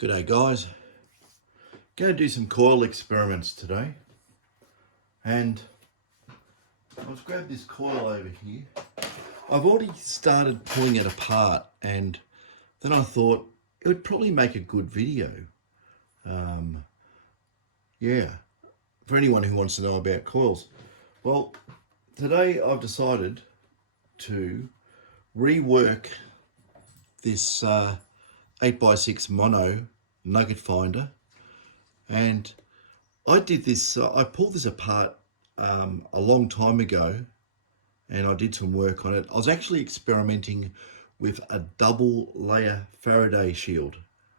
G'day guys, going to do some coil experiments today, and I've grabbed this coil over here. I've already started pulling it apart, and then I thought it would probably make a good video. For anyone who wants to know about coils. Well, today I've decided to rework this 8x6 mono nugget finder, and I did this, I pulled this apart a long time ago, and I did some work on it. I was actually experimenting with a double layer Faraday shield,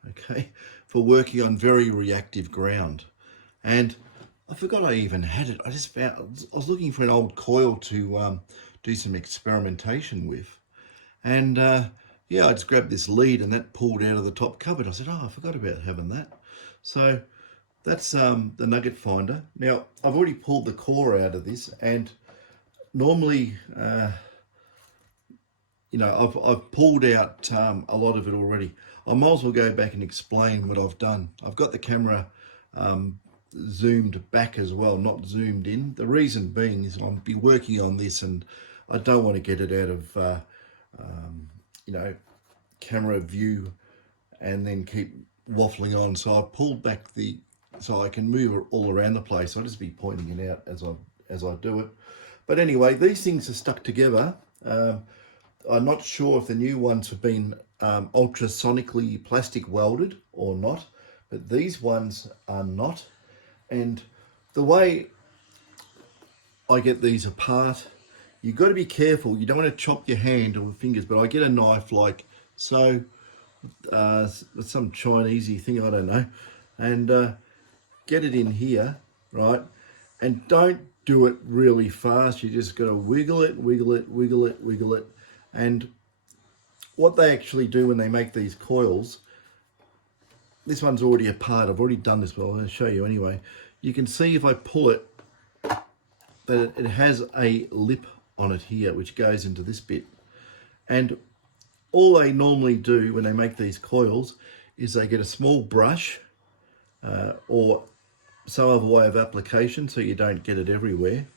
okay, for working on very reactive ground. And I forgot I even had it. I was looking for an old coil to do some experimentation with, and yeah, I just grabbed this lead and that pulled out of the top cupboard. I said, oh, I forgot about having that. So that's the nugget finder. Now, I've already pulled the core out of this, and normally, I've pulled out a lot of it already. I might as well go back and explain what I've done. I've got the camera zoomed back as well, not zoomed in. The reason being is I'll be working on this, and I don't want to get it out of camera view and then keep waffling on. So I've pulled back so I can move it all around the place. I'll just be pointing it out as I do it. But anyway, these things are stuck together. I'm not sure if the new ones have been ultrasonically plastic welded or not, but these ones are not. And the way I get these apart, you've got to be careful. You don't want to chop your hand or fingers, but I get a knife like so, some Chinesey thing, I don't know, and get it in here, right? And don't do it really fast. You just got to wiggle it, wiggle it, wiggle it, wiggle it. And what they actually do when they make these coils, this one's already apart. I've already done this, but I'm going to show you anyway. You can see if I pull it, that it has a lip on it here, which goes into this bit. And all they normally do when they make these coils is they get a small brush or some other way of application so you don't get it everywhere.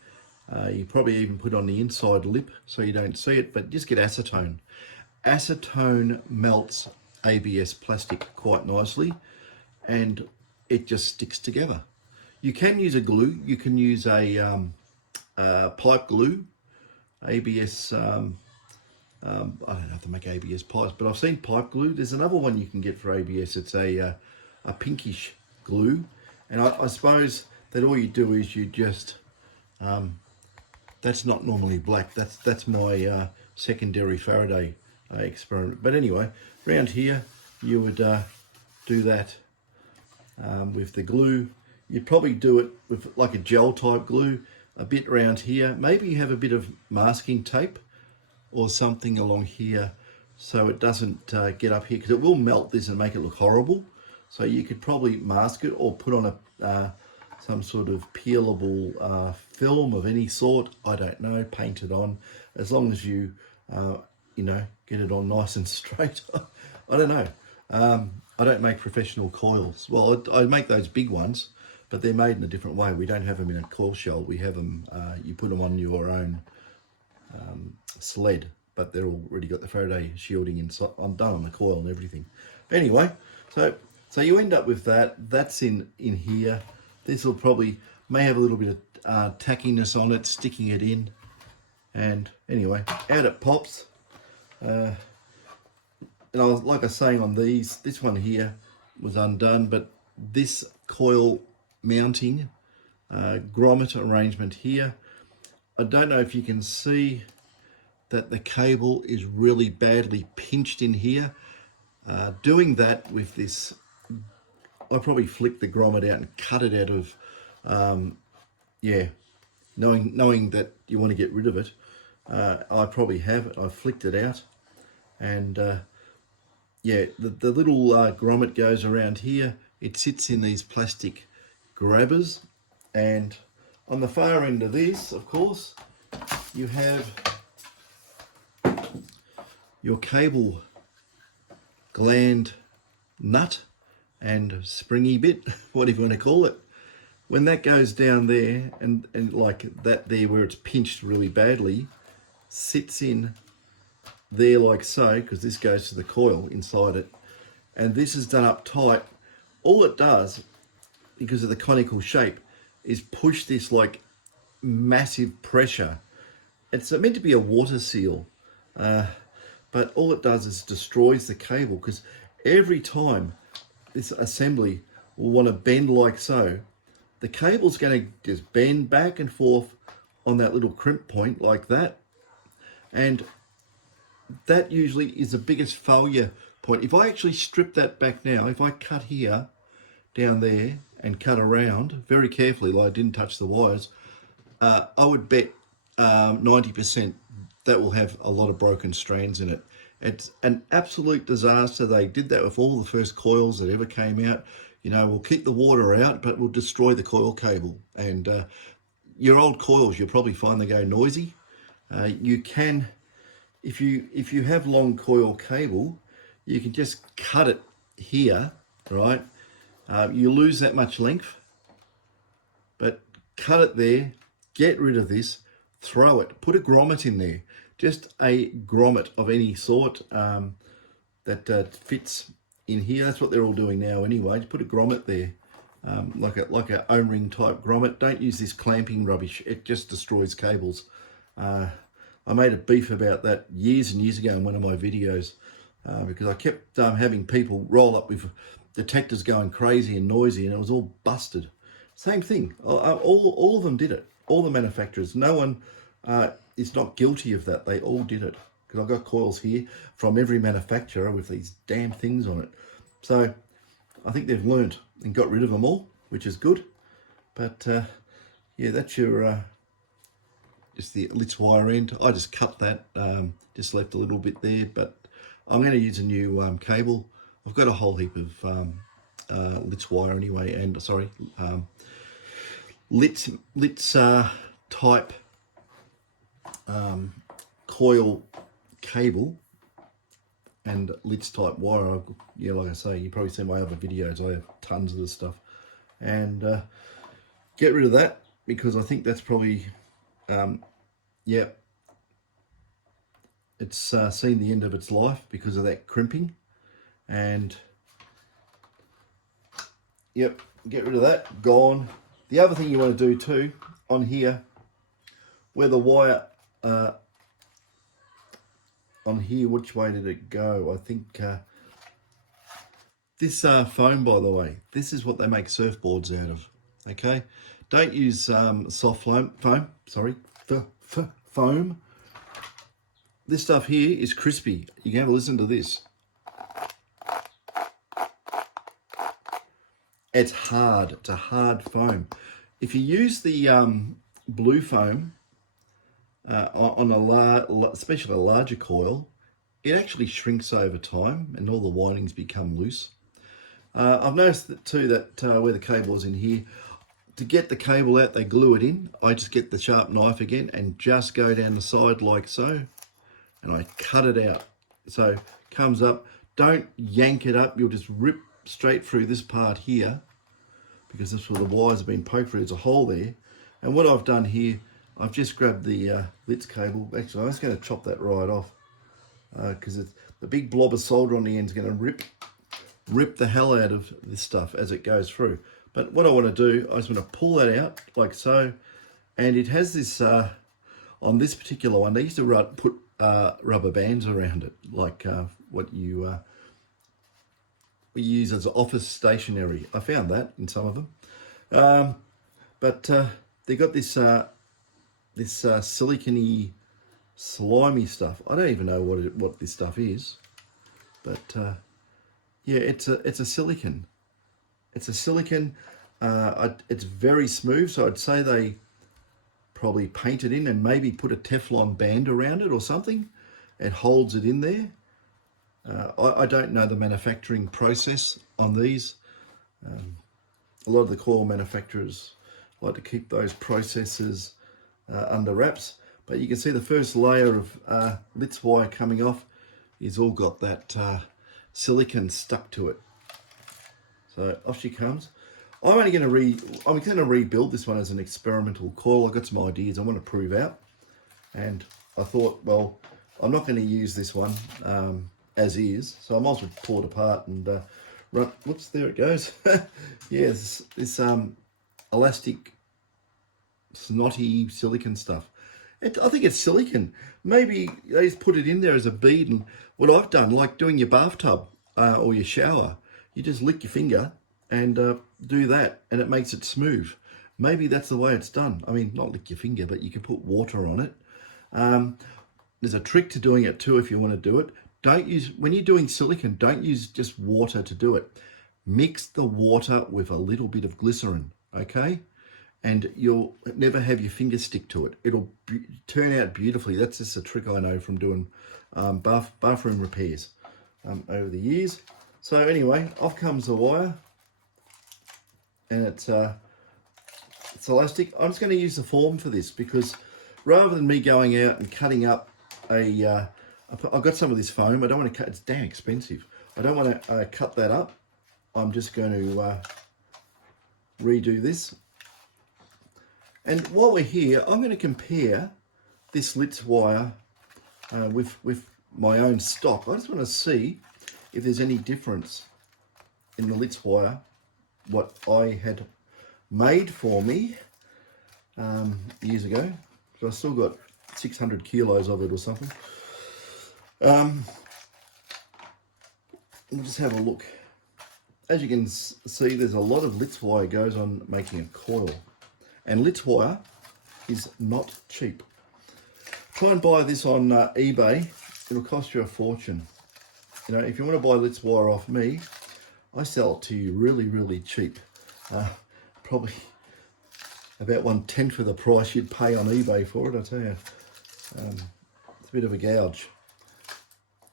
You probably even put on the inside lip so you don't see it, but just get acetone. Acetone melts ABS plastic quite nicely, and it just sticks together. You can use a glue. You can use a pipe glue. ABS, I don't know if they make ABS pipes, but I've seen pipe glue. There's another one you can get for ABS. It's a pinkish glue. And I suppose that all you do is you just, that's not normally black. That's my secondary Faraday experiment. But anyway, around here, you would do that with the glue. You'd probably do it with like a gel type glue, a bit around here. Maybe you have a bit of masking tape or something along here so it doesn't get up here, because it will melt this and make it look horrible. So you could probably mask it or put on some sort of peelable film of any sort. I don't know, paint it on, as long as you, get it on nice and straight. I don't know. I don't make professional coils. Well, I make those big ones, but they're made in a different way. We don't have them in a coil shell. We have them, you put them on your own sled, but they're already got the Faraday shielding inside. I'm done on the coil and everything. Anyway, so you end up with that. That's in here. This will may have a little bit of tackiness on it, sticking it in. And anyway, out it pops. And like I was saying on these, this one here was undone, but this coil mounting grommet arrangement here, I don't know if you can see that the cable is really badly pinched in here. Doing that with this, I probably flicked the grommet out and cut it out of, knowing that you want to get rid of it. I probably have it. I flicked it out, and the little grommet goes around here. It sits in these plastic grabbers, and on the far end of this, of course, you have your cable gland nut and springy bit, whatever you want to call it. When that goes down there, and like that there where it's pinched really badly, sits in there like so, because this goes to the coil inside it, and this is done up tight, all it does, because of the conical shape, is push this like massive pressure. It's meant to be a water seal, but all it does is destroys the cable, because every time this assembly will want to bend like so, the cable's going to just bend back and forth on that little crimp point like that. And that usually is the biggest failure point. If I actually strip that back now, if I cut here, down there, and cut around very carefully, like I didn't touch the wires, I would bet 90% that will have a lot of broken strands in it. It's an absolute disaster. They did that with all the first coils that ever came out. You know, we'll keep the water out, but we'll destroy the coil cable. And your old coils, you'll probably find they go noisy. You can, if you have long coil cable, you can just cut it here, right? You lose that much length, but cut it there, get rid of this, throw it, put a grommet in there, just a grommet of any sort that fits in here. That's what they're all doing now anyway. Just put a grommet there, like a O-ring type grommet. Don't use this clamping rubbish. It just destroys cables. I made a beef about that years and years ago in one of my videos because I kept having people roll up with detectors going crazy and noisy, and it was all busted. Same thing. All of them did it. All the manufacturers. No one is not guilty of that. They all did it. Because I've got coils here from every manufacturer with these damn things on it. So I think they've learned and got rid of them all, which is good. But yeah, that's your just the Litz wire end. I just cut that, just left a little bit there, but I'm going to use a new cable. I've got a whole heap of Litz wire anyway, and sorry, Litz type coil cable and Litz type wire. Yeah, like I say, you probably seen my other videos. I have tons of this stuff, and get rid of that because I think that's probably yeah, it's seen the end of its life because of that crimping. And yep, get rid of that, gone. The other thing you want to do too on here, where the wire on here, which way did it go? I think this foam, by the way, this is what they make surfboards out of. Okay, don't use soft foam. Sorry, foam. This stuff here is crispy. You can have a listen to this. It's hard. It's a hard foam. If you use the blue foam on especially a larger coil, it actually shrinks over time and all the windings become loose. I've noticed that too that where the cable is in here, to get the cable out, they glue it in. I just get the sharp knife again and just go down the side like so, and I cut it out. So it comes up. Don't yank it up. You'll just rip straight through this part here because that's where the wires have been poked through. There's a hole there. And what I've done here, I've just grabbed the Litz cable. Actually, I'm just going to chop that right off because the big blob of solder on the end is going to rip the hell out of this stuff as it goes through. But what I want to do, I just want to pull that out like so. And it has this, on this particular one, they used to put rubber bands around it, like what you we use as office stationery. I found that in some of them. But they got this silicone-y, slimy stuff. I don't even know what this stuff is. But yeah, it's a silicone. It's a silicone. It's very smooth, so I'd say they probably paint it in and maybe put a Teflon band around it or something. It holds it in there. I don't know the manufacturing process on these. A lot of the coil manufacturers like to keep those processes under wraps. But you can see the first layer of Litz wire coming off is all got that silicone stuck to it. So off she comes. I'm going to rebuild this one as an experimental coil. I've got some ideas I want to prove out, and I thought, well, I'm not going to use this one as is, so I might as well pull it apart and run. Whoops, there it goes. Yeah, this elastic, snotty silicon stuff. I think it's silicon. Maybe they just put it in there as a bead, and what I've done, like doing your bathtub or your shower, you just lick your finger and do that, and it makes it smooth. Maybe that's the way it's done. I mean, not lick your finger, but you can put water on it. There's a trick to doing it too if you want to do it. When you're doing silicon, don't use just water to do it. Mix the water with a little bit of glycerin, okay? And you'll never have your finger stick to it. It'll turn out beautifully. That's just a trick I know from doing bathroom repairs over the years. So anyway, off comes the wire, and it's elastic. I'm just going to use the form for this because rather than me going out and cutting up I've got some of this foam. I don't want to cut. It's damn expensive. I don't want to cut that up. I'm just going to redo this. And while we're here, I'm going to compare this Litz wire with my own stock. I just want to see if there's any difference in the Litz wire, what I had made for me years ago. So I still got 600 kilos of it or something. We'll just have a look. As you can see, there's a lot of Litz wire goes on making a coil. And Litz wire is not cheap. Try and buy this on eBay. It'll cost you a fortune. You know, if you want to buy Litz wire off me, I sell it to you really, really cheap. Probably about 1/10 of the price you'd pay on eBay for it, I tell you. It's a bit of a gouge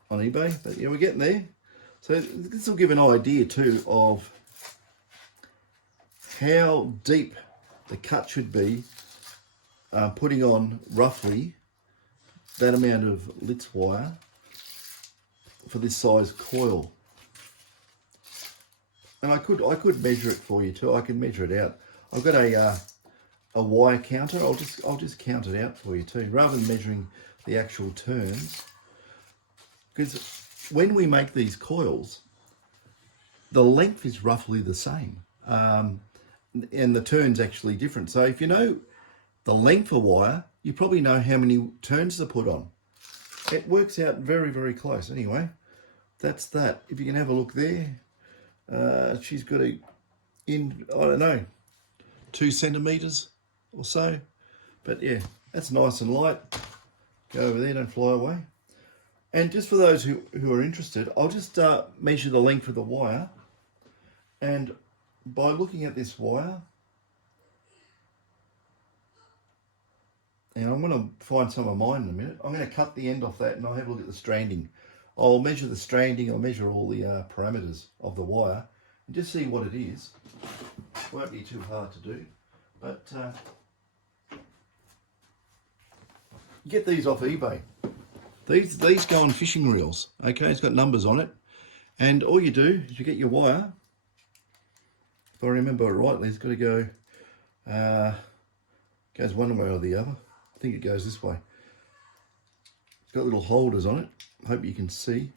on eBay, but yeah, we're getting there. So this will give an idea too of how deep the cut should be, putting on roughly that amount of Litz wire for this size coil. And I could measure it for you too. I can measure it out. I've got a wire counter. I'll just count it out for you too, rather than measuring the actual turns. Because when we make these coils, the length is roughly the same. And the turn's actually different. So if you know the length of wire, you probably know how many turns to put on. It works out very, very close. Anyway, that's that. If you can have a look there, she's got I don't know, 2 centimeters or so. But yeah, that's nice and light. Go over there, don't fly away. And just for those who are interested, I'll just measure the length of the wire, and by looking at this wire, and I'm going to find some of mine in a minute. I'm going to cut the end off that and I'll have a look at the stranding. I'll measure the stranding, I'll measure all the parameters of the wire and just see what it is. Won't be too hard to do, but you get these off eBay. These go on fishing reels, okay? It's got numbers on it, and all you do is you get your wire. If I remember rightly, it's got to go, goes one way or the other. I think it goes this way. It's got little holders on it. Hope you can see.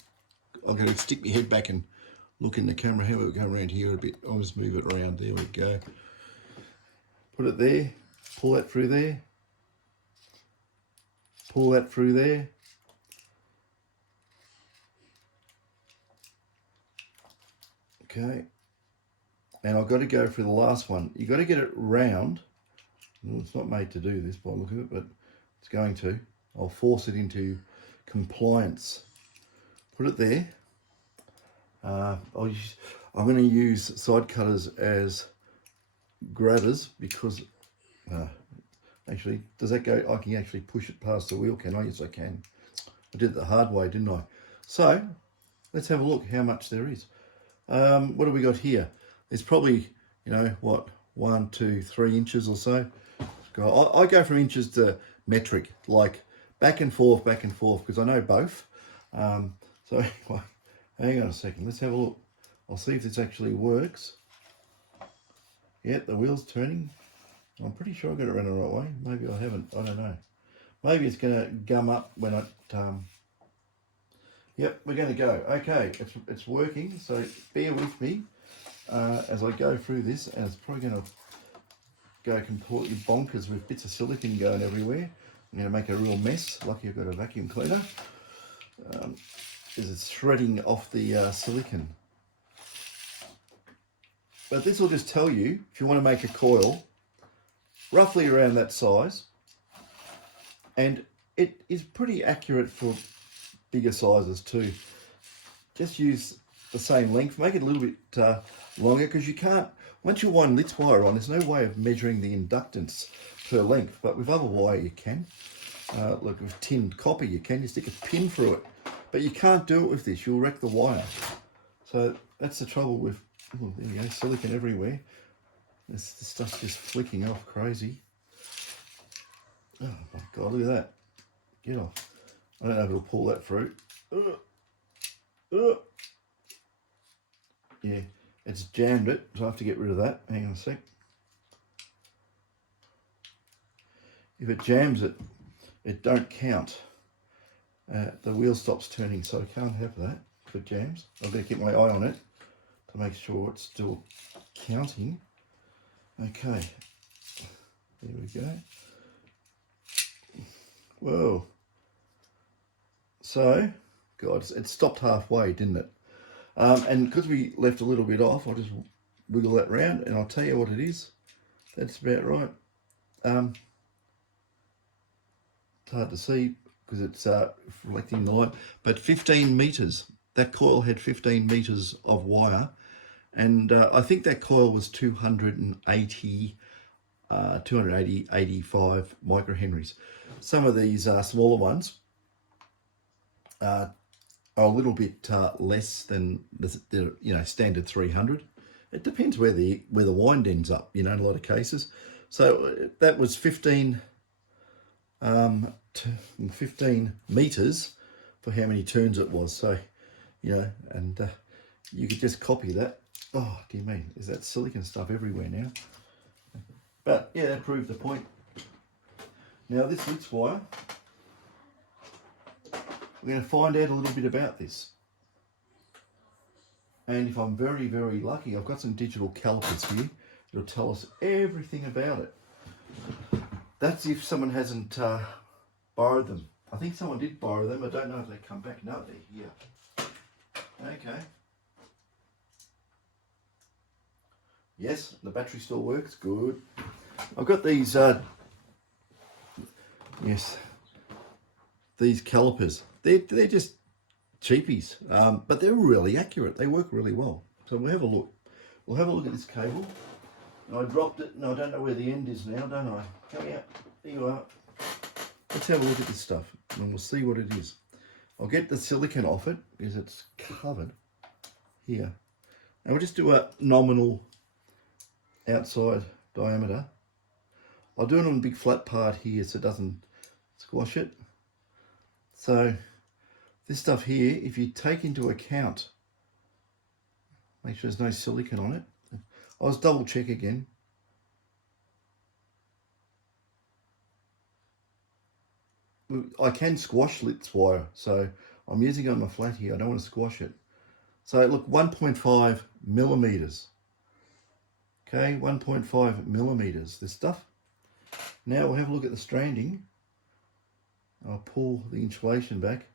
I'm going to stick my head back and look in the camera. How about we go around here a bit? I'll just move it around. There we go. Put it there. Pull that through there. Pull that through there. Okay. And I've got to go for the last one. You've got to get it round. Well, it's not made to do this by the look of it, but it's going to. I'll force it into compliance. Put it there. I'm going to use side cutters as grabbers because, actually, does that go? I can actually push it past the wheel, can I? Yes, I can. I did it the hard way, didn't I? So, let's have a look how much there is. What have we got here? There's probably, you know, what, 1, 2, 3 inches or so. I go from inches to metric, like back and forth, because I know both. So hang on a second, let's have a look. I'll see if this actually works. Yep, the wheel's turning. I'm pretty sure I got it around the right way. Maybe I haven't, I don't know. Maybe it's going to gum up when I... Yep, we're going to go. Okay, it's working, so bear with me as I go through this, and it's probably going to go completely bonkers with bits of silicone going everywhere. I'm going to make a real mess. Lucky I've got a vacuum cleaner. Because it's shredding off the silicone. But this will just tell you, if you want to make a coil, roughly around that size, and it is pretty accurate for bigger sizes too. Just use the same length, make it a little bit longer, because you can't, once you wind Litz wire on, there's no way of measuring the inductance per length, but with other wire you can. Look, with tinned copper you can, you stick a pin through it, but you can't do it with this, you'll wreck the wire. So that's the trouble with, oh, there we go, silicone everywhere. This stuff's just flicking off crazy. Oh my God, look at that. Get off. I don't know if it'll pull that through. Yeah, it's jammed it, so I have to get rid of that. Hang on a sec. If it jams it, it don't count. The wheel stops turning, so I can't have that if it jams. I've got to keep my eye on it to make sure it's still counting. Okay, there we go. Whoa. So, God, it stopped halfway, didn't it? And because we left a little bit off, I'll just wiggle that round and I'll tell you what it is. That's about right. It's hard to see because it's reflecting the light, but 15 meters. That coil had 15 meters of wire, and I think that coil was 280, 85 microhenries. Some of these smaller ones are a little bit less than the standard 300. It depends where the wind ends up, in a lot of cases. So that was 15 meters for how many turns it was. So and you could just copy that. Oh dear me, there's that silicon stuff everywhere now. But yeah, that proved the point. Now this Litz wire, we're going to find out a little bit about this. And if I'm very, very lucky, I've got some digital calipers here. It'll tell us everything about it. That's if someone hasn't borrowed them. I think someone did borrow them. I don't know if they come back. No, they're here. Okay. Yes, the battery still works. Good. I've got these, these calipers. They're just cheapies, but they're really accurate. They work really well. So we'll have a look. We'll have a look at this cable. And I dropped it, and I don't know where the end is now, don't I? Come out. There you are. Let's have a look at this stuff, and we'll see what it is. I'll get the silicone off it, because it's covered here. And we'll just do a nominal outside diameter. I'll do it on a big flat part here so it doesn't squash it. So this stuff here, if you take into account, make sure there's no silicone on it. I'll just double check again. I can squash Litz wire, so I'm using it on my flat here. I don't want to squash it. So look, 1.5 millimeters. Okay, 1.5 millimeters, this stuff. Now we'll have a look at the stranding. I'll pull the insulation back.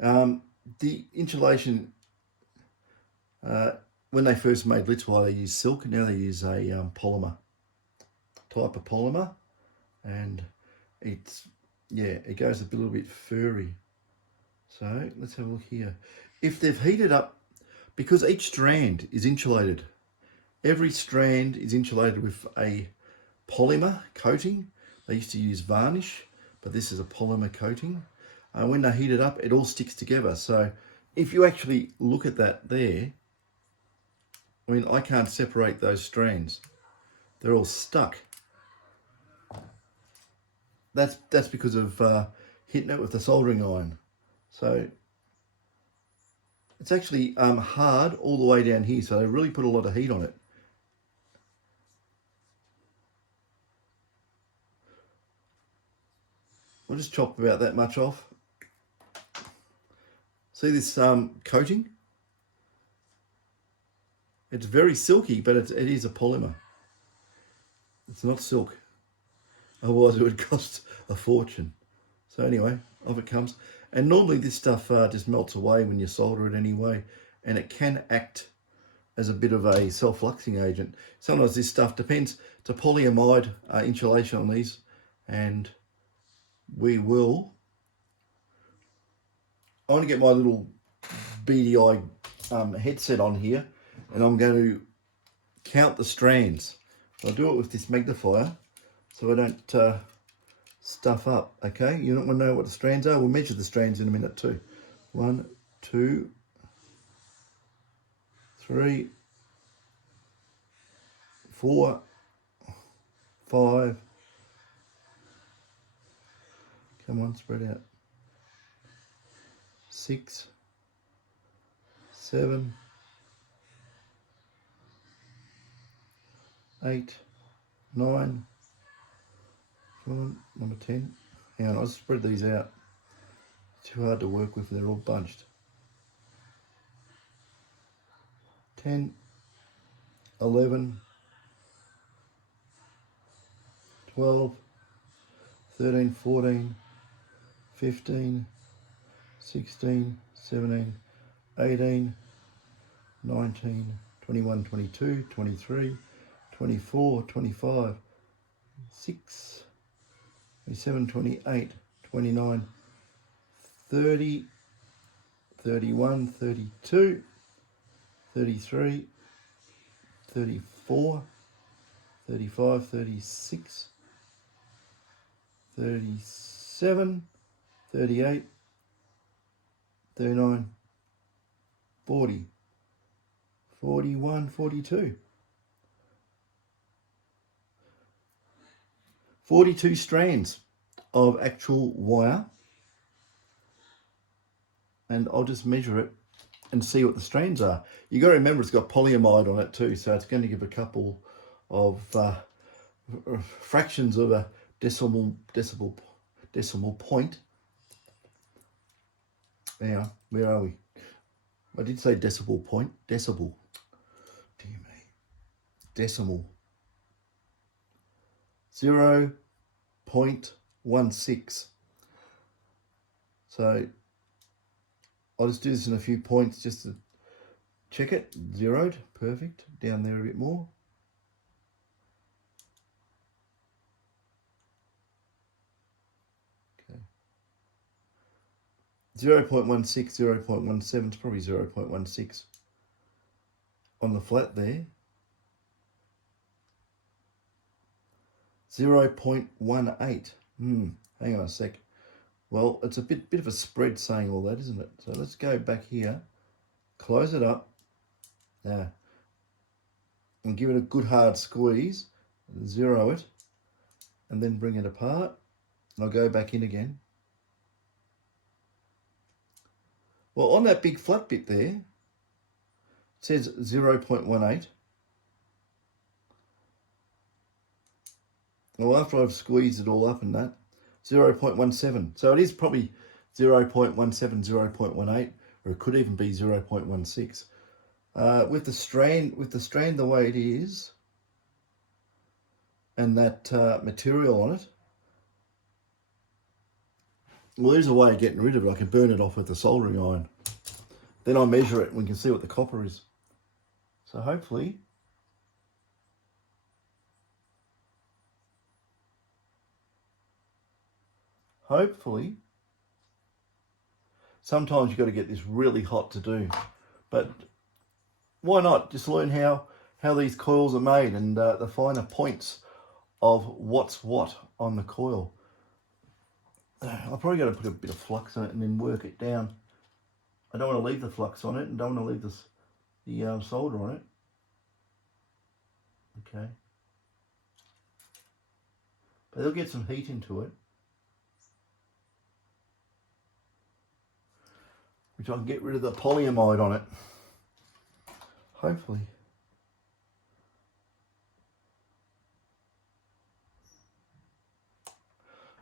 The insulation, when they first made Litz wire, they used silk. Now they use a polymer, type of polymer, and it's, yeah, it goes a little bit furry. So let's have a look here. If they've heated up, because each strand is insulated, every strand is insulated with a polymer coating. They used to use varnish, but this is a polymer coating. When they heat it up, it all sticks together. So if you actually look at that there, I mean, I can't separate those strands. They're all stuck. That's because of hitting it with the soldering iron. So It's actually hard all the way down here, so they really put a lot of heat on it. I'll just chop about that much off. See this coating? It's very silky, but it is a polymer. It's not silk. Otherwise it would cost a fortune. So anyway, off it comes. And normally this stuff just melts away when you solder it anyway. And it can act as a bit of a self-fluxing agent. Sometimes this stuff depends. It's a polyamide insulation on these. And we will... I want to get my little beady eye headset on here. And I'm going to count the strands. I'll do it with this magnifier so I don't stuff up, okay? You don't want to know what the strands are? We'll measure the strands in a minute too. 1, 2, 3, 4, 5. Come on, spread out. 6, 7, 8, 9. Come on, number 10. Hang on, I'll spread these out. It's too hard to work with, they're all bunched. 10, 11, 12, 13, 14, 15, 16, 17, 18, 19, 21, 22, 23, 24, 25, 6, 27, 28, 29, 30, 31, 32, 33, 34, 35, 36, 37, 38, 39, 40, 41, 42. 42 strands of actual wire, and I'll just measure it and see what the strands are. You got to remember it's got polyamide on it too, so it's going to give a couple of fractions of a decimal point. Now, where are we? I did say decimal point. Decibel. Dear me. Decimal. 0.16. So I'll just do this in a few points just to check it. Zeroed, perfect. Down there a bit more. Okay. 0.16, 0.17, it's probably 0.16 on the flat there. 0.18. Hang on a sec. Well, it's a bit of a spread saying all that, isn't it? So let's go back here, close it up, and give it a good hard squeeze, zero it, and then bring it apart. And I'll go back in again. Well, on that big flat bit there, it says 0.18. Well, after I've squeezed it all up and that, 0.17. So it is probably 0.17, 0.18, or it could even be 0.16. With the strand the way it is, and that material on it, well, there's a way of getting rid of it. I can burn it off with a soldering iron. Then I measure it and we can see what the copper is. So hopefully, sometimes you've got to get this really hot to do, but why not just learn how these coils are made and the finer points of what's what on the coil. I've probably got to put a bit of flux on it and then work it down. I don't want to leave the flux on it and don't want to leave the solder on it. Okay, but they'll get some heat into it. which I can get rid of the polyamide on it. Hopefully.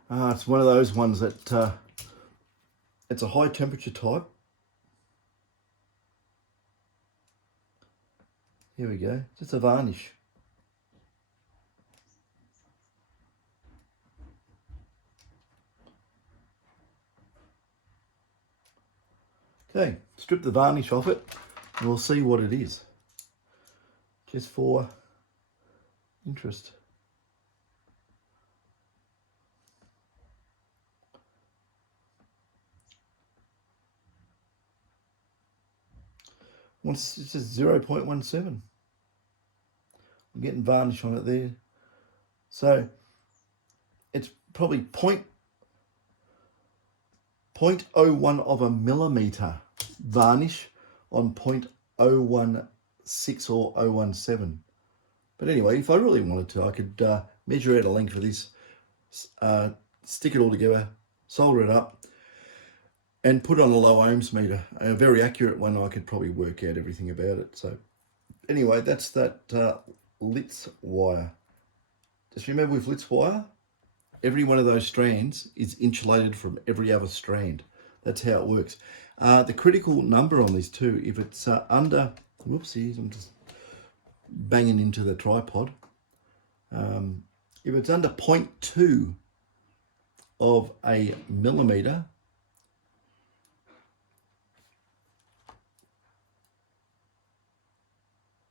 It's one of those ones that it's a high temperature type. Here we go, just a varnish. Okay, strip the varnish off it and we'll see what it is, just for interest. It's just 0.17. I'm getting varnish on it there. So it's probably 0.01 of a millimeter varnish on 0.016 or 017. But anyway, if I really wanted to, I could measure out a length of this, stick it all together, solder it up, and put on a low ohms meter. A very accurate one. I could probably work out everything about it. So anyway, that's that Litz wire. Just remember, with Litz wire, every one of those strands is insulated from every other strand. That's how it works. The critical number on this too, if it's under, whoopsies, I'm just banging into the tripod. If it's under 0.2 of a millimeter,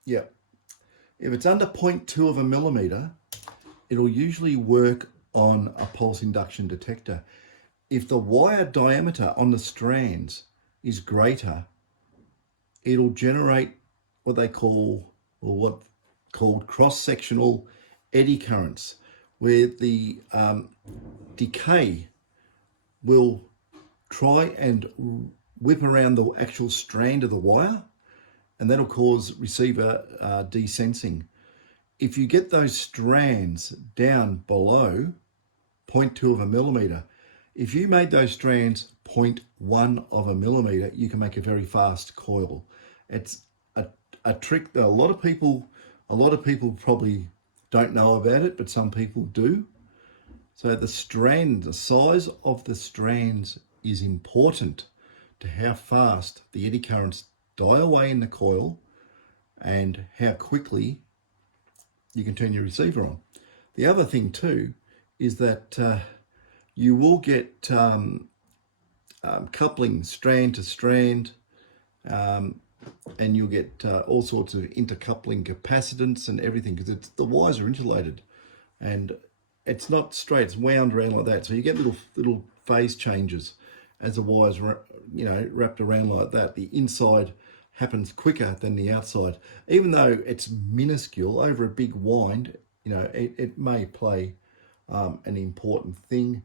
yeah, if it's under 0.2 of a millimeter, it'll usually work on a pulse induction detector. If the wire diameter on the strands is greater, it'll generate what they call, or what called cross-sectional eddy currents, where the decay will try and whip around the actual strand of the wire, and that'll cause receiver desensing. If you get those strands down below 0.2 of a millimeter, if you made those strands 0.1 of a millimeter, you can make a very fast coil. It's a trick that a lot of people probably don't know about it, but some people do. So the size of the strands is important to how fast the eddy currents die away in the coil and how quickly you can turn your receiver on. The other thing too is that you will get coupling strand to strand, and you'll get all sorts of intercoupling capacitance and everything, because the wires are insulated and it's not straight, it's wound around like that. So you get little phase changes as the wires, wrapped around like that. The inside happens quicker than the outside, even though it's minuscule over a big wind. It may play an important thing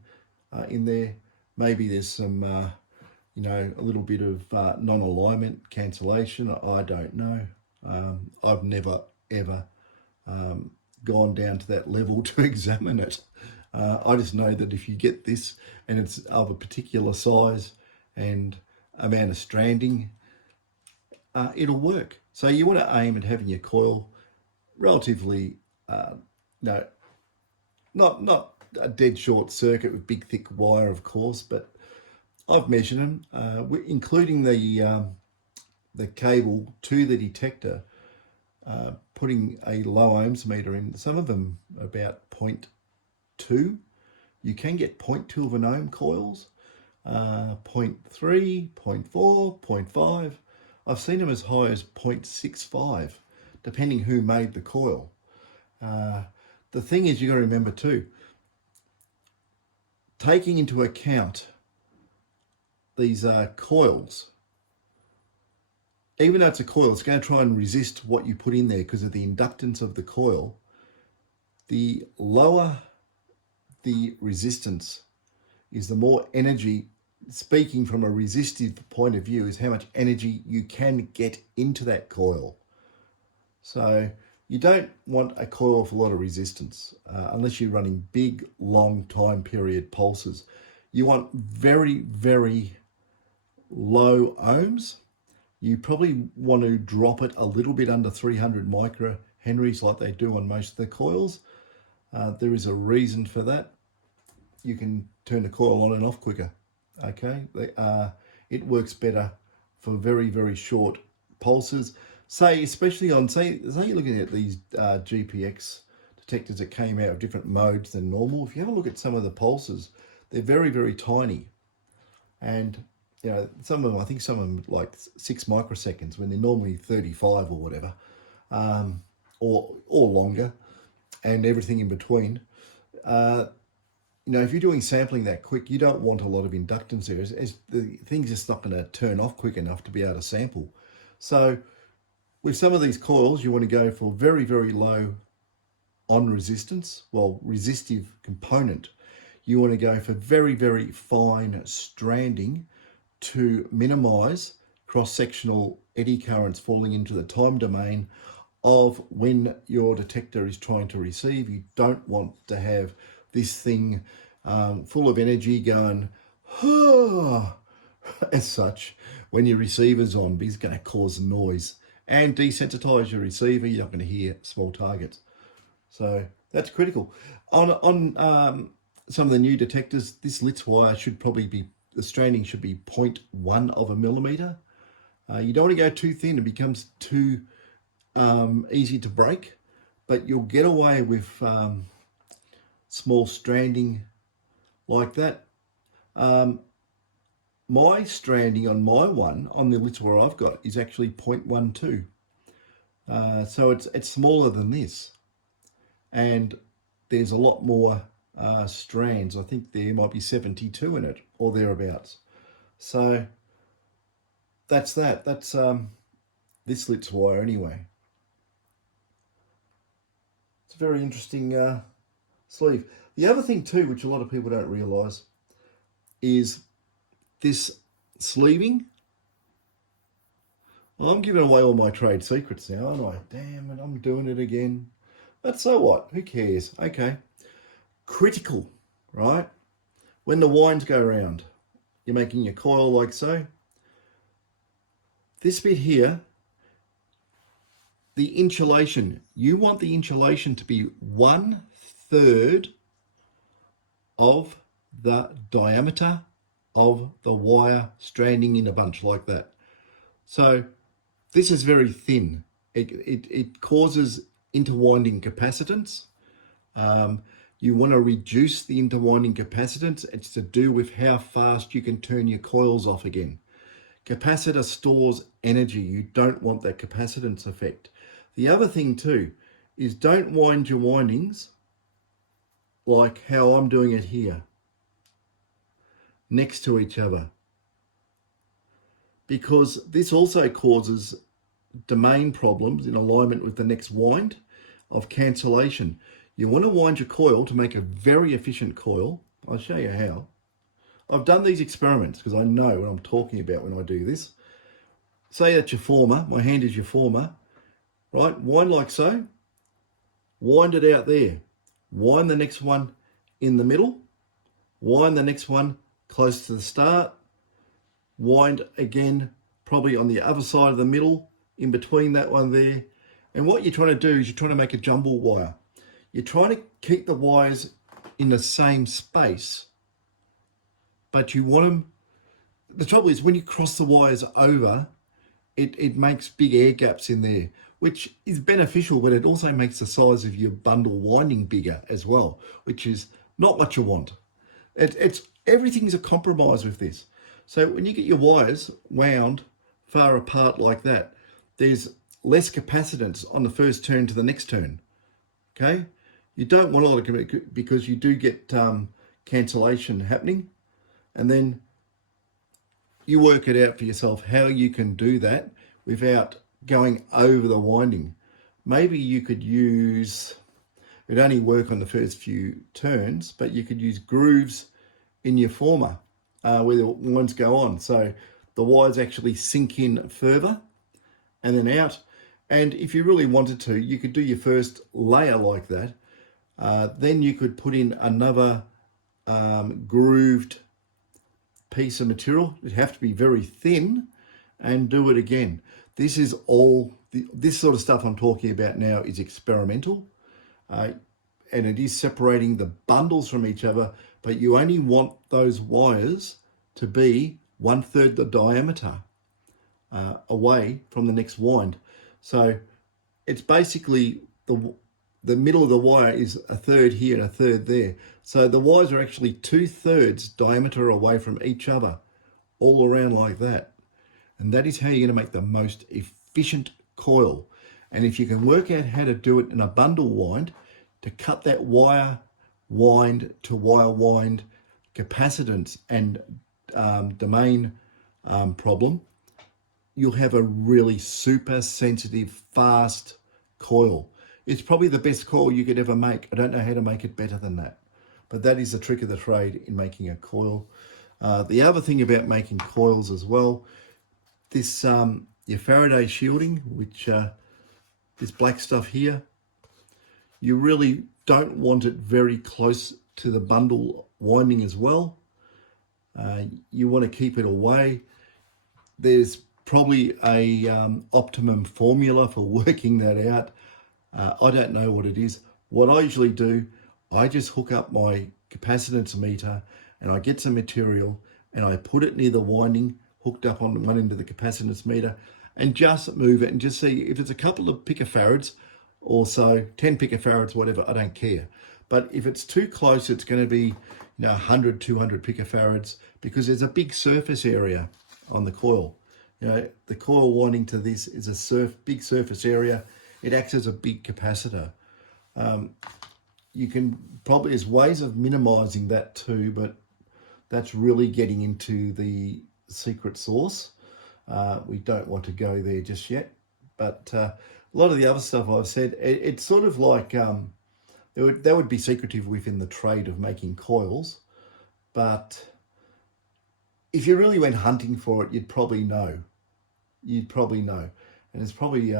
in there. Maybe there's some a little bit of non-alignment cancellation. I don't know. I've never ever gone down to that level to examine it. I just know that if you get this and it's of a particular size and amount of stranding, it'll work. So you want to aim at having your coil relatively, not a dead short circuit with big thick wire, of course, but I've measured them, including the cable to the detector, putting a low ohms meter in. Some of them about 0.2. You can get 0.2 of an ohm coils, 0.3, 0.4, 0.5. I've seen them as high as 0.65, depending who made the coil. The thing is, you've got to remember too, taking into account these coils, even though it's a coil, it's going to try and resist what you put in there because of the inductance of the coil. The lower the resistance is, the more energy, speaking from a resistive point of view, is how much energy you can get into that coil. So you don't want a coil with a lot of resistance unless you're running big, long time period pulses. You want very, very low ohms, you probably want to drop it a little bit under 300 microhenries like they do on most of the coils. There is a reason for that. You can turn the coil on and off quicker. Okay, it works better for very, very short pulses. Say, especially on, say you're looking at these GPX detectors that came out of different modes than normal. If you have a look at some of the pulses, they're very, very tiny. And, you know, some of them, I think some of them like 6 microseconds when they're normally 35 or whatever, or longer, and everything in between. You know, if you're doing sampling that quick, you don't want a lot of inductance there. As the thing's just not going to turn off quick enough to be able to sample. So with some of these coils, you want to go for very, very low on resistance, well, resistive component. You want to go for very, very fine stranding to minimize cross-sectional eddy currents falling into the time domain of when your detector is trying to receive. You don't want to have this thing full of energy going, as such, when your receiver's on, because it's going to cause noise and desensitize your receiver. You're not going to hear small targets. So that's critical. On some of the new detectors, this Litz wire should probably be, the stranding should be 0.1 of a millimeter. You don't want to go too thin, it becomes too easy to break, but you'll get away with small stranding like that. My stranding on my one, on the Litz wire I've got, is actually 0.12. So it's smaller than this. And there's a lot more strands. I think there might be 72 in it or thereabouts. So that's that. That's this Litz wire anyway. It's a very interesting sleeve. The other thing too, which a lot of people don't realise, is this sleeving. Well, I'm giving away all my trade secrets now, aren't I? Damn it, I'm doing it again. But so what? Who cares? Okay. Critical, right? When the winds go round, you're making your coil like so. This bit here, the insulation, you want the insulation to be 1/3 of the diameter of the wire stranding in a bunch like that. So this is very thin. It causes interwinding capacitance. You want to reduce the interwinding capacitance. It's to do with how fast you can turn your coils off again. Capacitor stores energy. You don't want that capacitance effect. The other thing too is don't wind your windings like how I'm doing it here, next to each other, because this also causes domain problems in alignment with the next wind of cancellation. You want to wind your coil to make a very efficient coil. I'll show you how. I've done these experiments because I know what I'm talking about when I do this. Say that's your former, my hand is your former, right? Wind like so, wind it out there. Wind the next one in the middle, wind the next one close to the start, wind again probably on the other side of the middle, in between that one there. And what you're trying to do is you're trying to make a jumble wire. You're trying to keep the wires in the same space, but you want them, the trouble is when you cross the wires over, it makes big air gaps in there, which is beneficial, but it also makes the size of your bundle winding bigger as well, which is not what you want. Everything's a compromise with this. So when you get your wires wound far apart like that, there's less capacitance on the first turn to the next turn. Okay, you don't want a lot of, because you do get cancellation happening, and then you work it out for yourself how you can do that without going over the winding. Maybe you could use, it'd only work on the first few turns, but you could use grooves in your former where the winds go on, so the wires actually sink in further and then out. And if you really wanted to, you could do your first layer like that. Then you could put in another grooved piece of material. It'd have to be very thin, and do it again. This is all, this sort of stuff I'm talking about now is experimental. And it is separating the bundles from each other, but you only want those wires to be 1/3 the diameter away from the next wind. So it's basically the middle of the wire is 1/3 here and 1/3 there. So the wires are actually 2/3 diameter away from each other, all around like that. And that is how you're going to make the most efficient coil. And if you can work out how to do it in a bundle wind, to cut that wire wind to wire wind capacitance and domain problem, you'll have a really super sensitive, fast coil. It's probably the best coil you could ever make. I don't know how to make it better than that. But that is the trick of the trade in making a coil. The other thing about making coils as well, this your Faraday shielding, which this black stuff here, you really don't want it very close to the bundle winding as well. You want to keep it away. There's probably a optimum formula for working that out. I don't know what it is. What I usually do, I just hook up my capacitance meter and I get some material and I put it near the winding, hooked up on one end of the capacitance meter, and just move it and just see if it's a couple of picofarads or so, 10 picofarads, whatever, I don't care. But if it's too close, it's going to be 100, 200 picofarads, because there's a big surface area on the coil. The coil winding to this is a big surface area. It acts as a big capacitor. You can probably, there's ways of minimizing that too, but that's really getting into the secret sauce. We don't want to go there just yet. But a lot of the other stuff I've said, it's sort of like, that would be secretive within the trade of making coils. But if you really went hunting for it, you'd probably know. And there's probably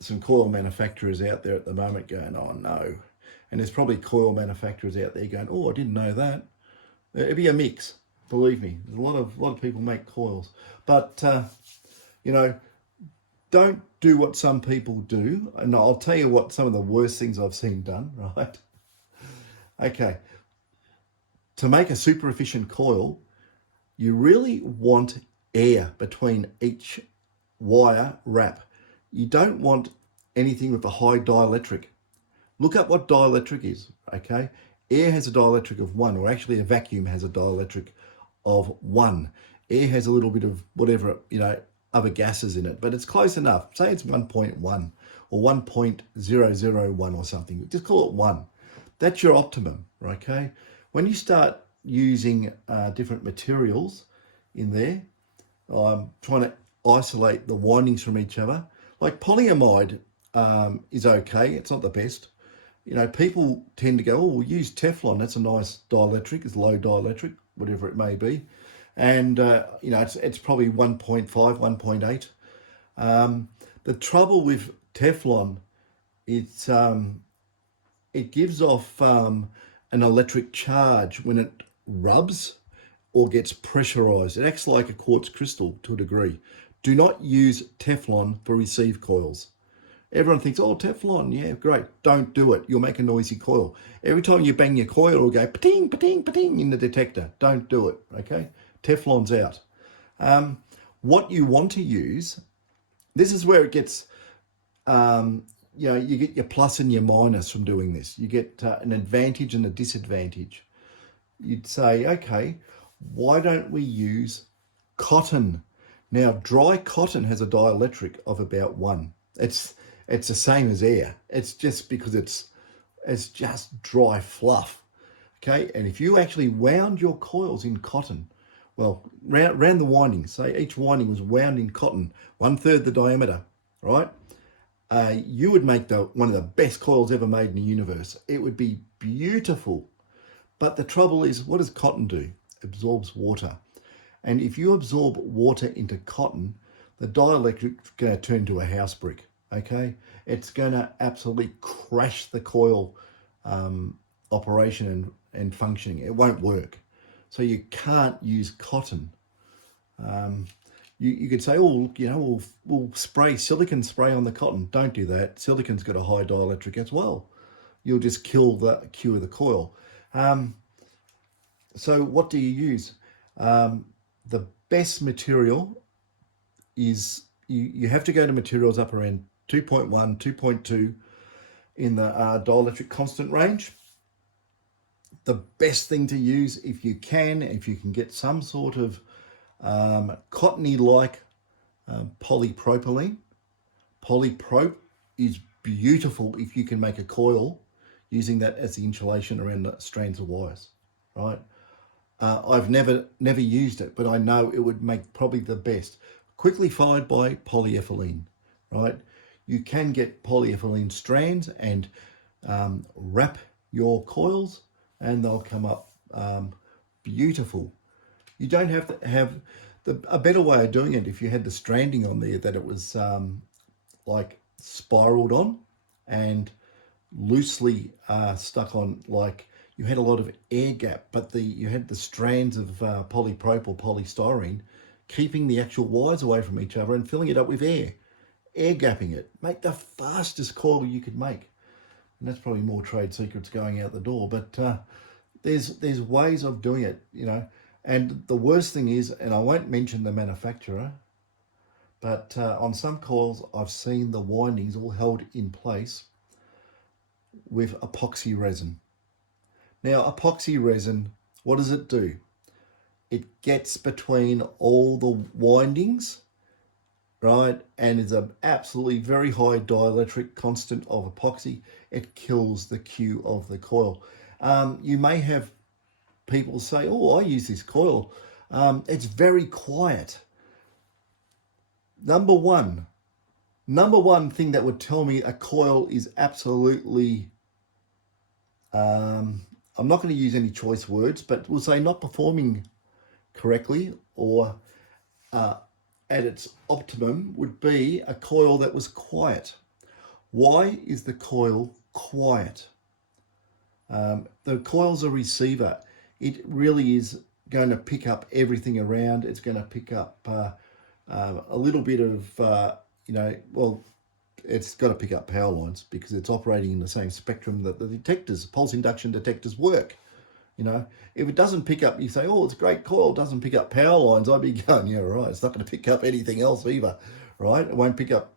some coil manufacturers out there at the moment going, oh no. And there's probably coil manufacturers out there going, oh, I didn't know that. It'd be a mix, believe me. There's a lot of people make coils. But, don't do what some people do. And I'll tell you what some of the worst things I've seen done, right? Okay. To make a super efficient coil, you really want air between each wire wrap. You don't want anything with a high dielectric. Look up what dielectric is, okay? Air has a dielectric of 1, or actually a vacuum has a dielectric of 1. Air has a little bit of whatever, other gases in it, but it's close enough. Say it's 1.1 or 1.001 or something. Just call it 1. That's your optimum, okay? When you start using different materials in there, I'm trying to isolate the windings from each other. Like polyamide is okay. It's not the best. People tend to go, oh, we'll use Teflon. That's a nice dielectric. It's low dielectric, whatever it may be. And, it's probably 1.5, 1.8. The trouble with Teflon, it gives off an electric charge when it rubs or gets pressurized. It acts like a quartz crystal to a degree. Do not use Teflon for receive coils. Everyone thinks, oh, Teflon, yeah, great. Don't do it. You'll make a noisy coil. Every time you bang your coil, it'll go pa-ting, pa-ting, pa-ting in the detector. Don't do it, okay? Teflon's out. What you want to use, this is where it gets, you get your plus and your minus from doing this. You get an advantage and a disadvantage. You'd say, okay, why don't we use cotton? Now, dry cotton has a dielectric of about 1. It's the same as air. It's just because it's just dry fluff, okay? And if you actually wound your coils in cotton, well, round the windings, say each winding was wound in cotton, 1/3 the diameter, right? You would make one of the best coils ever made in the universe. It would be beautiful. But the trouble is, what does cotton do? It absorbs water. And if you absorb water into cotton, the dielectric is going to turn to a house brick, okay? It's going to absolutely crash the coil operation and functioning. It won't work. so you can't use cotton. You could say, oh, look, you know, we'll spray silicon spray on the cotton. Don't do that. Silicon's got a high dielectric as well. You'll just kill the Q of the coil. So what do you use? The best material is, you have to go to materials up around 2.1, 2.2 in the dielectric constant range. The best thing to use, if you can get some sort of cottony-like polypropylene. Polyprop is beautiful if you can make a coil using that as the insulation around the strands of wires, right? I've never used it, but I know it would make probably the best. Quickly followed by polyethylene, right? You can get polyethylene strands and wrap your coils, and they'll come up beautiful. You don't have to have a better way of doing it. If you had the stranding on there, that it was like spiraled on and loosely stuck on, like you had a lot of air gap, but you had the strands of polyprop or polystyrene keeping the actual wires away from each other and filling it up with air gapping it. Make the fastest coil you could make. And that's probably more trade secrets going out the door, but there's ways of doing it, you know. And the worst thing is, and I won't mention the manufacturer, but on some coils I've seen the windings all held in place with epoxy resin. Now, epoxy resin, what does it do? It gets between all the windings, right? And is an absolutely very high dielectric constant of epoxy. It kills the Q of the coil. You may have people say, oh, I use this coil. It's very quiet. Number one thing that would tell me a coil is absolutely, I'm not going to use any choice words, but we'll say not performing correctly or at its optimum, would be a coil that was quiet. Why is the coil quiet? The coil's a receiver. It really is going to pick up everything around. It's going to pick up a little bit of, well, it's got to pick up power lines because it's operating in the same spectrum that the detectors, pulse induction detectors work. You know, if it doesn't pick up, you say, oh, it's a great coil, doesn't pick up power lines. I'd be going, yeah, right. It's not going to pick up anything else either, right? It won't pick up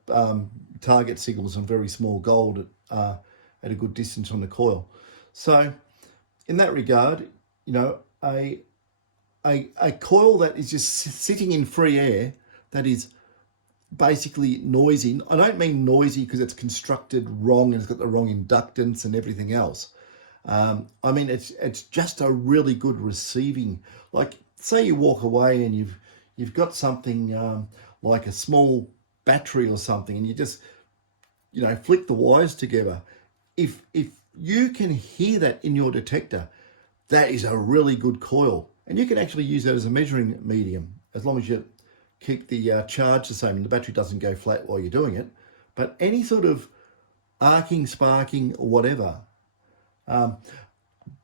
target signals on very small gold at a good distance from the coil. So in that regard, you know, a coil that is just sitting in free air, that is basically noisy. I don't mean noisy because it's constructed wrong and it's got the wrong inductance and everything else. I mean, it's just a really good receiving. Like, say you walk away and you've got something like a small battery or something, and you just, you know, flick the wires together. If you can hear that in your detector, that is a really good coil, and you can actually use that as a measuring medium as long as you keep the charge the same and the battery doesn't go flat while you're doing it. But any sort of arcing, sparking, or whatever.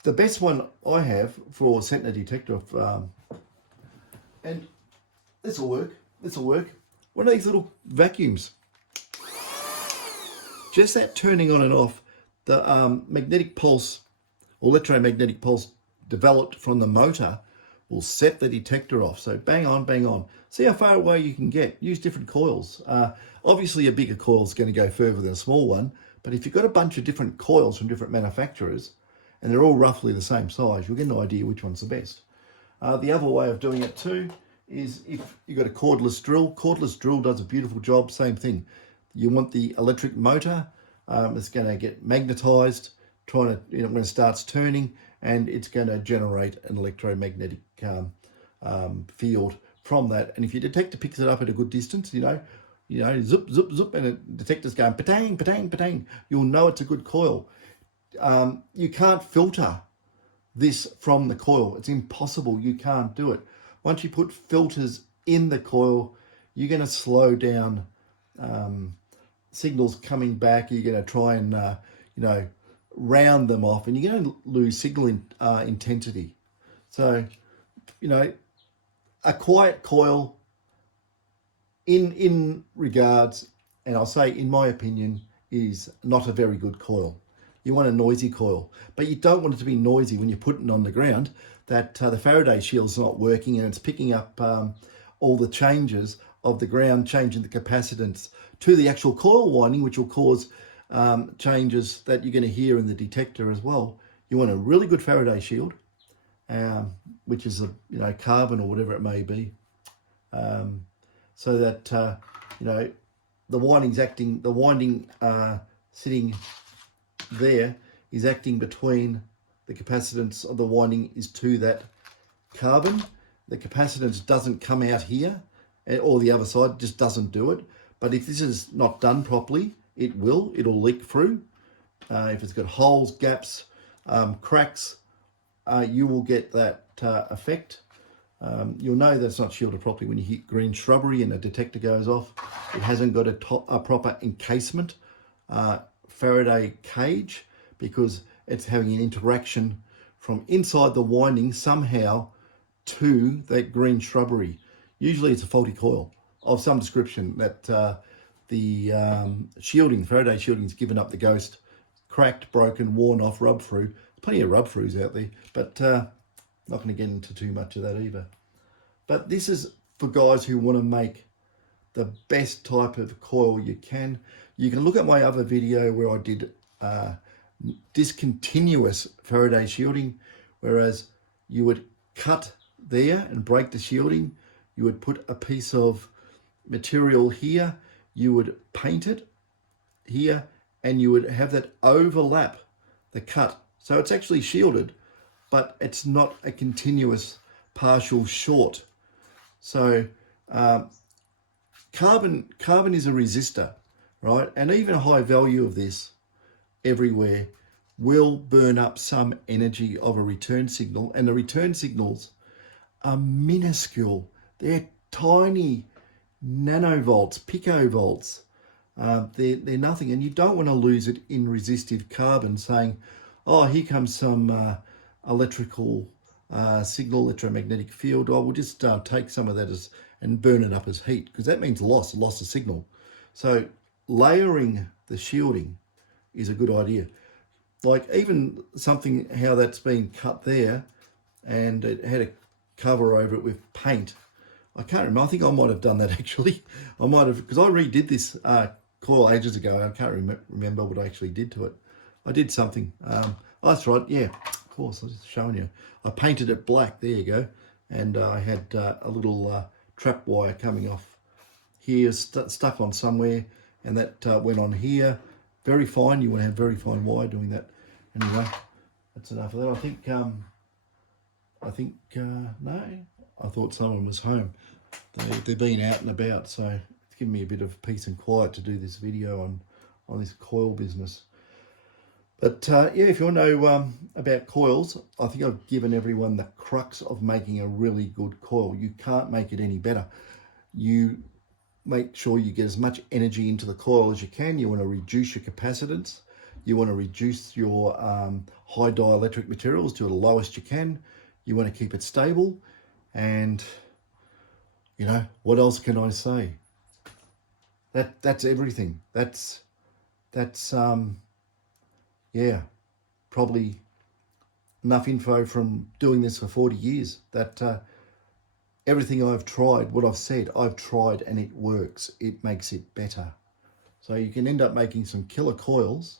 The best one I have for setting a detector, and this will work, one of these little vacuums. Just that turning on and off, the magnetic pulse, or electromagnetic pulse developed from the motor will set the detector off. So bang on, bang on. See how far away you can get. Use different coils. Obviously a bigger coil is going to go further than a small one, but if you've got a bunch of different coils from different manufacturers and they're all roughly the same size, you'll get an idea which one's the best. The other way of doing it too is if you've got a cordless drill. Cordless drill does a beautiful job, same thing. You want the electric motor, it's going to get magnetized, when it starts turning, and it's going to generate an electromagnetic field from that. And if your detector picks it up at a good distance, you know, zip, zip, zip, and the detector's going patang, patang, patang, you'll know it's a good coil. You can't filter this from the coil. It's impossible. You can't do it. Once you put filters in the coil, you're going to slow down signals coming back. You're going to try and, round them off, and you're going to lose signal intensity. So you know, a quiet coil in regards, and I'll say in my opinion, is not a very good coil. You want a noisy coil, but you don't want it to be noisy when you're putting it on the ground, that the Faraday shield's not working and it's picking up all the changes of the ground, changing the capacitance to the actual coil winding, which will cause changes that you're going to hear in the detector as well. You want a really good Faraday shield, which is a carbon or whatever it may be, so that the winding sitting there is acting between the capacitance of the winding is to that carbon. The capacitance doesn't come out here, or the other side just doesn't do it. But if this is not done properly, it'll leak through. If it's got holes, gaps, cracks, you will get that effect. You'll know that it's not shielded properly when you hit green shrubbery and the detector goes off. It hasn't got a proper encasement Faraday cage, because it's having an interaction from inside the winding somehow to that green shrubbery. Usually it's a faulty coil of some description that the Faraday shielding's given up the ghost, cracked, broken, worn off, rub through. Plenty of rub throughs out there, but not going to get into too much of that either. But this is for guys who want to make the best type of coil you can. You can look at my other video where I did discontinuous Faraday shielding, whereas you would cut there and break the shielding. You would put a piece of material here, you would paint it here, and you would have that overlap the cut. So it's actually shielded, but it's not a continuous partial short. So carbon is a resistor, right? And even a high value of this everywhere will burn up some energy of a return signal, and the return signals are minuscule. They're tiny nanovolts, picovolts. They're nothing, and you don't want to lose it in resistive carbon, saying, oh, here comes some electrical signal, electromagnetic field. Oh, we'll just take some of that and burn it up as heat, because that means loss of signal. So layering the shielding is a good idea. Like even something how that's been cut there, and it had a cover over it with paint. I can't remember. I think I might have done that actually. I might have, because I redid this coil ages ago. I can't remember what I actually did to it. I did something. Oh, that's right. Yeah, of course. I was just showing you. I painted it black. There you go. And I had a little trap wire coming off here, stuck on somewhere, and that went on here. Very fine. You want to have very fine wire doing that. Anyway, that's enough of that. I think no. I thought someone was home. They've been out and about, so it's given me a bit of peace and quiet to do this video on this coil business. But yeah, if you want to know about coils, I think I've given everyone the crux of making a really good coil. You can't make it any better. You make sure you get as much energy into the coil as you can. You want to reduce your capacitance. You want to reduce your high dielectric materials to the lowest you can. You want to keep it stable. And, what else can I say? That's everything. That's yeah, probably enough info from doing this for 40 years that everything I've tried, what I've said, I've tried and it works. It makes it better. So you can end up making some killer coils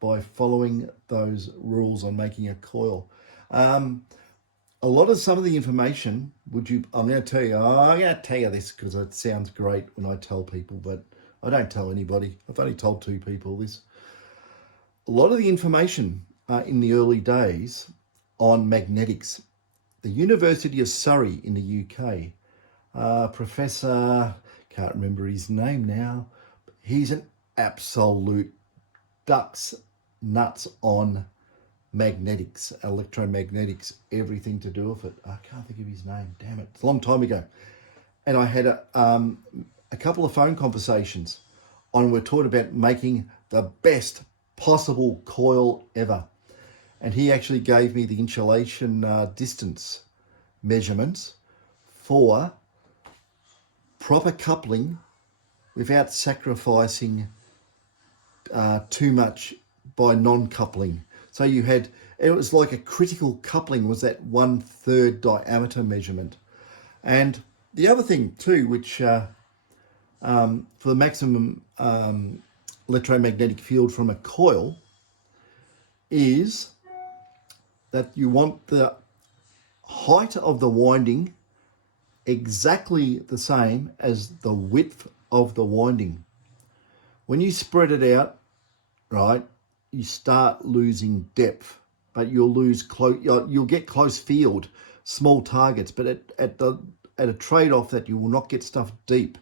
by following those rules on making a coil. A lot of some of the information, I'm going to tell you this because it sounds great when I tell people, but I don't tell anybody. I've only told 2 people this. A lot of the information in the early days on magnetics, the University of Surrey in the UK, Professor, can't remember his name now, but he's an absolute duck's nuts on magnetics, electromagnetics, everything to do with it. I can't think of his name, damn it. It's a long time ago. And I had a couple of phone conversations on, we're talking about making the best possible coil ever. And he actually gave me the insulation distance measurements for proper coupling without sacrificing too much by non-coupling. So you had, it was like a critical coupling was that 1/3 diameter measurement. And the other thing too, which for the maximum electromagnetic field from a coil, is that you want the height of the winding exactly the same as the width of the winding. When you spread it out, right, you start losing depth, but you'll get close field, small targets, but at a trade-off that you will not get stuff deep,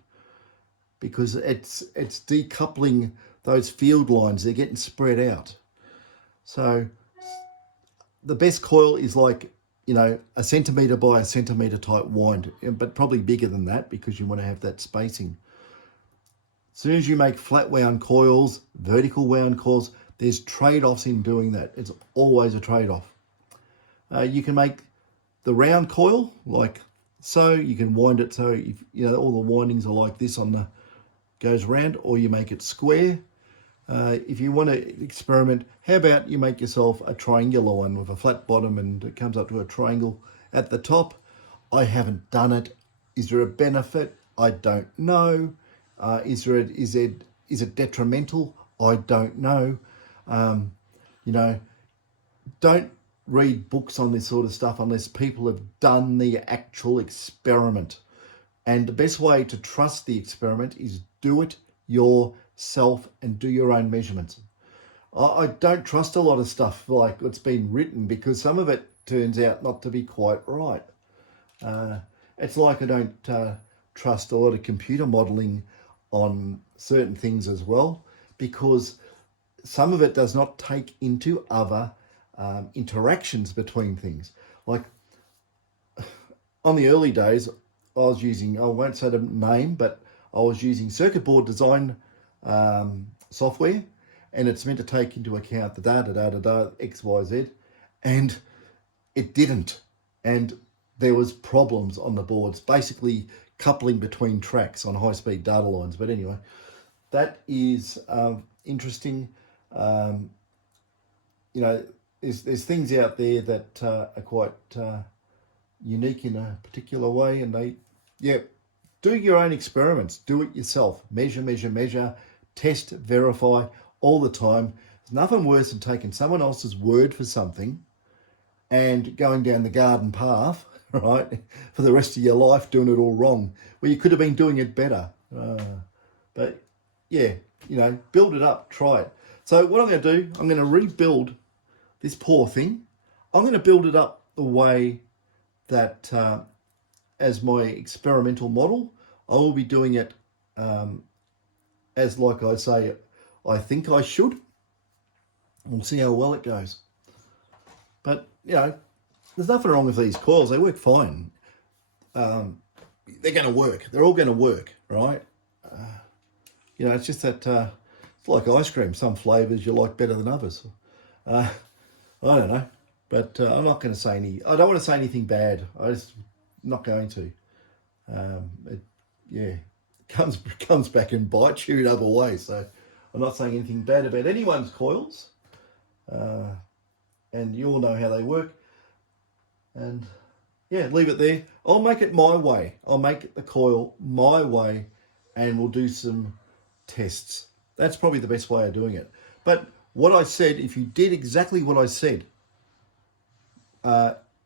because it's decoupling those field lines. They're getting spread out. So the best coil is like, you know, 1 centimetre by 1 centimetre type wind, but probably bigger than that because you want to have that spacing. As soon as you make flat wound coils, vertical wound coils, there's trade-offs in doing that. It's always a trade-off. You can make the round coil like so. You can wind it so if, you know, all the windings are like this on the goes round, or you make it square. If you want to experiment, how about you make yourself a triangular one with a flat bottom and it comes up to a triangle at the top. I haven't done it. Is there a benefit? I don't know. Is it detrimental? I don't know. You know, don't read books on this sort of stuff unless people have done the actual experiment. And the best way to trust the experiment is do it yourself and do your own measurements. I don't trust a lot of stuff like what's been written because some of it turns out not to be quite right. It's like I don't trust a lot of computer modeling on certain things as well, because some of it does not take into other interactions between things. Like on the early days, I was using, I won't say the name, but I was using circuit board design software, and it's meant to take into account the X, Y, Z, and it didn't. And there was problems on the boards, basically coupling between tracks on high-speed data lines. But anyway, that is interesting. You know, there's things out there that are quite unique in a particular way, and do your own experiments. Do it yourself. Measure, test, verify all the time. There's nothing worse than taking someone else's word for something and going down the garden path, right, for the rest of your life doing it all wrong, where you could have been doing it better. But yeah, you know, build it up, try it. So what I'm going to do, I'm going to rebuild this poor thing. I'm going to build it up the way that as my experimental model. I will be doing it as, like I say, I think I should. We'll see how well it goes. But, you know, there's nothing wrong with these coils. They work fine. They're going to work. They're all going to work, right? You know, it's just that it's like ice cream. Some flavours you like better than others. I don't know. But I'm not going to say I don't want to say anything bad. I'm not going to. It comes back and bites you in other ways. So I'm not saying anything bad about anyone's coils. And you all know how they work. And yeah, leave it there. I'll make it my way. I'll make the coil my way, and we'll do some tests. That's probably the best way of doing it. But what I said, if you did exactly what I said,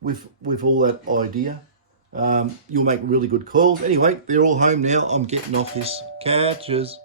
with all that idea, you'll make really good coils. Anyway, they're all home now. I'm getting off this. Catches.